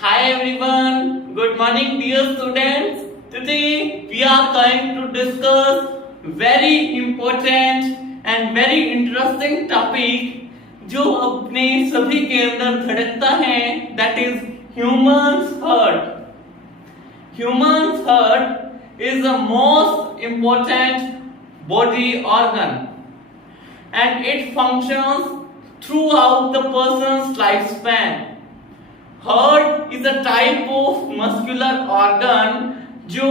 Hi everyone, good morning dear students. Today we are going to discuss very important and very interesting topic जो अपने सभी के अंदर धड़कता है, that is human's heart. Human's heart is the most important body organ and it functions throughout the person's lifespan. Heart is a type of muscular organ जो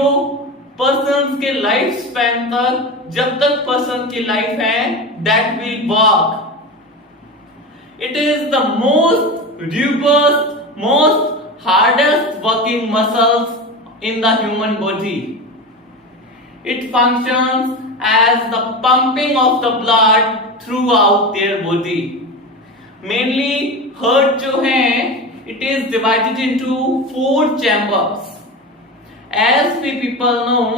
person के life span तक, जब तक पर्सन की लाइफ है, that will work. It is the most robust, most hardest working muscles in the human body. It functions as the pumping of the blood throughout their body. Mainly heart जो है, it is divided into 4 chambers. As we people know,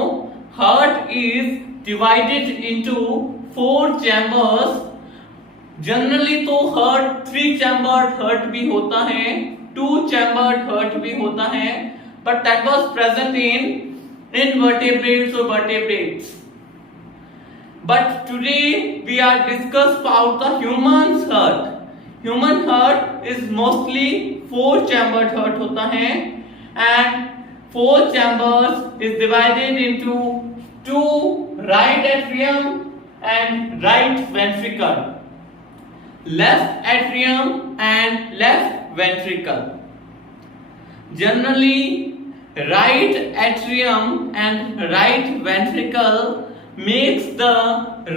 heart is divided into 4 chambers. Generally तो heart 3 chambered heart भी होता है, 2 chambered heart भी होता है, but that was present in invertebrates or vertebrates. But today we are discuss about the human's heart. Human heart is mostly 4 chambered heart होता है and 4 chambers is divided into 2 right atrium and right ventricle, left atrium and left ventricle. Generally right atrium and right ventricle makes the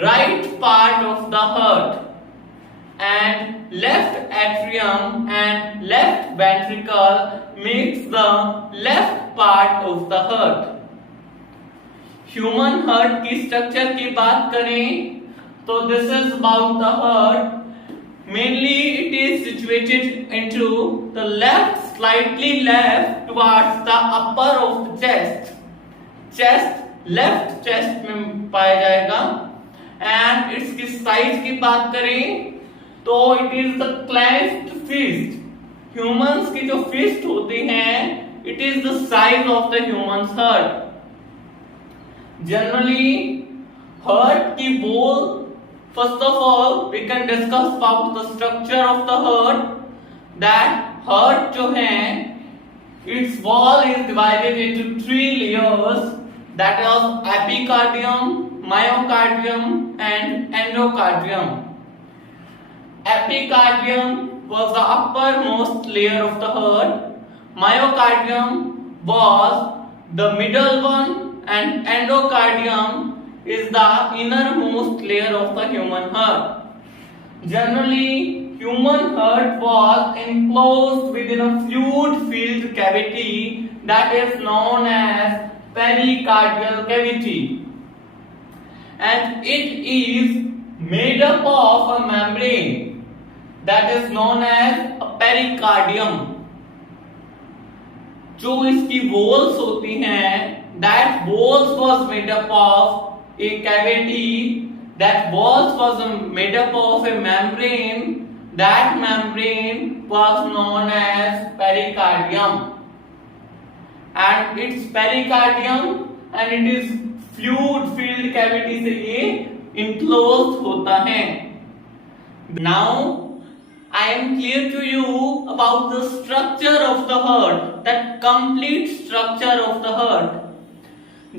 right part of the heart and left atrium and left ventricle makes the left part of the heart. Human heart की structure की बात करें तो this is about the heart. Mainly it is situated into the left, slightly left towards the upper of the chest. Chest left chest में पाया जाएगा and इसकी size की बात करें तो it is the cleft fist. Humans की जो फिस्ट होती हैं, it is the size of the humans heart. Generally heart की wall, first of all we can discuss about the structure of the heart. That heart जो है, its wall is divided into 3 layers, that is epicardium, myocardium and endocardium. Epicardium was the uppermost layer of the heart. Myocardium was the middle one, and endocardium is the innermost layer of the human heart. Generally, human heart was enclosed within a fluid-filled cavity that is known as pericardial cavity, and it is made up of a membrane that is known as a pericardium. जो इसकी walls होती हैं, that walls was made up of a cavity, that walls was made up of a membrane, that membrane was known as pericardium, and it's pericardium and it is fluid filled cavity से ये enclosed होता है. Now I am clear to you about the structure of the heart, that complete structure of the heart.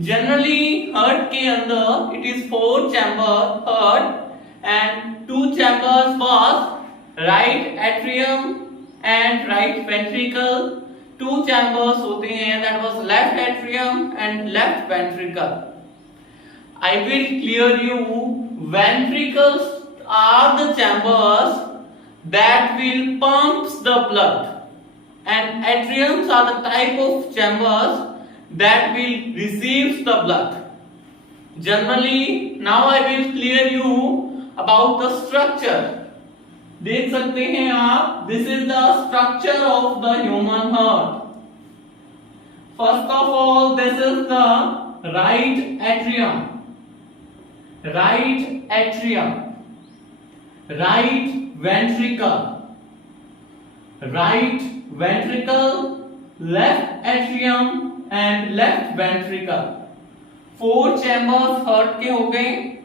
Generally heart के अंदर it is 4 chamber heart and 2 chambers was right atrium and right ventricle. 2 chambers होते हैं, that was left atrium and left ventricle. I will clear you. Ventricles are the chambers that will pumps the blood, and atriums are the type of chambers that will receives the blood. Generally, now I will clear you about the structure. देख सकते हैं आप, this is the structure of the human heart. First of all, this is the right atrium. Right atrium, right ventricle, right ventricle, left atrium and left ventricle. 4 chambers heart के हो गए,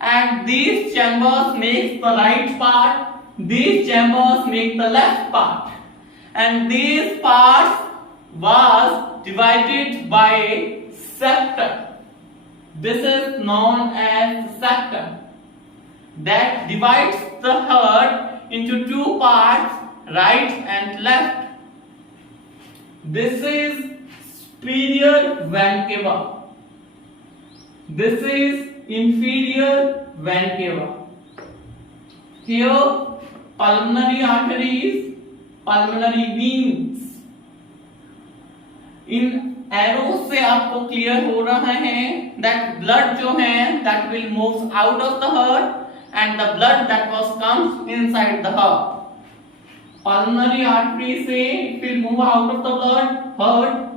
and these chambers make the right part, these chambers make the left part, and these parts was divided by septum. This is known as septum that divides the heart into 2 parts, right and left. This is superior vena cava. This is inferior vena cava. Here pulmonary arteries, pulmonary veins. In arrow से आपको clear हो रहा है that blood जो है that will move out of the heart and the blood that was comes inside the heart. Pulmonary artery से it will move out of the blood heart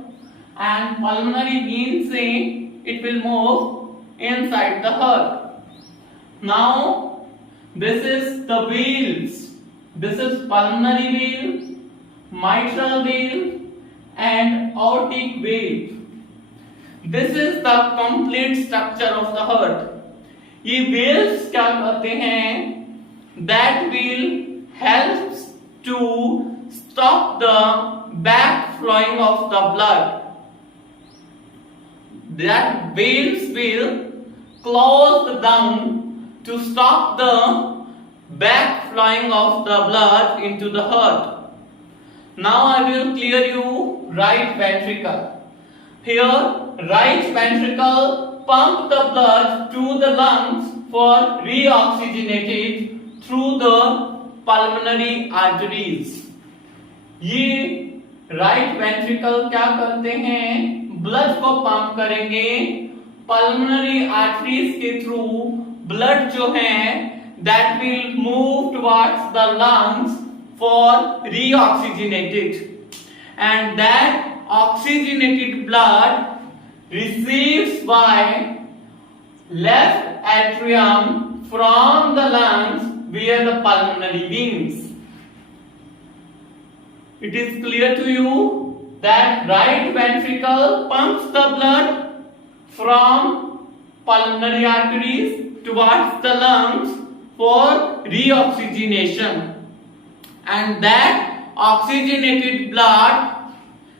and pulmonary vein से it will move inside the heart. Now this is the veins. This is pulmonary vein, mitral vein and aortic vein. This is the complete structure of the heart. ये veins क्या करते हैं? That will helps to stop the back flowing of the blood. That veins will close down to stop the back flowing of the blood into the heart. Now I will clear you right ventricle. Here right ventricle pump the blood to the lungs for reoxygenated through the pulmonary arteries. ये right ventricle क्या करते हैं? Blood को pump करेंगे pulmonary arteries के through. Blood जो है that will move towards the lungs for reoxygenated, and that oxygenated blood receives by left atrium from the lungs via the pulmonary veins. It is clear to you that right ventricle pumps the blood from pulmonary arteries towards the lungs for reoxygenation, and that oxygenated blood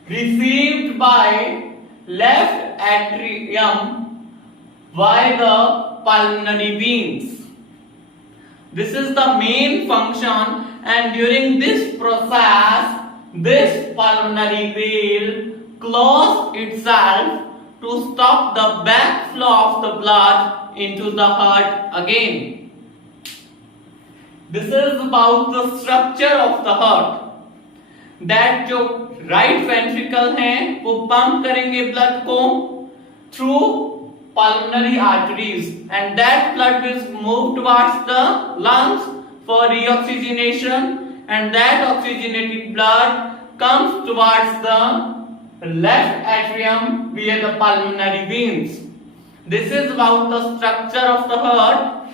received by left atrium by the pulmonary veins. This is the main function, and during this process this pulmonary vein closes itself to stop the backflow of the blood into the heart again. This is about the structure of the heart. That जो right ventricle है वो pump करेंगे blood को through pulmonary arteries, and that blood will move towards the lungs for reoxygenation, and that oxygenated blood comes towards the left atrium via the pulmonary veins. This is about the structure of the heart.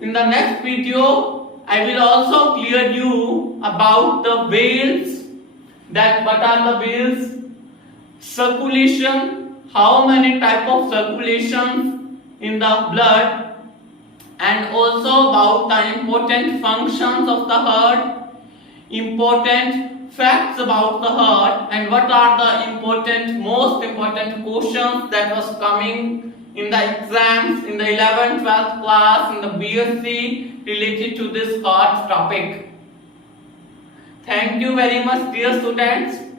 In the next video I will also clear you about the veins, that what are the veins, circulation, how many type of circulations in the blood, and also about the important functions of the heart, important facts about the heart, and what are the most important questions that was coming in the exams in the 11th 12th class in the BSc related to this heart topic. Thank you very much, dear students.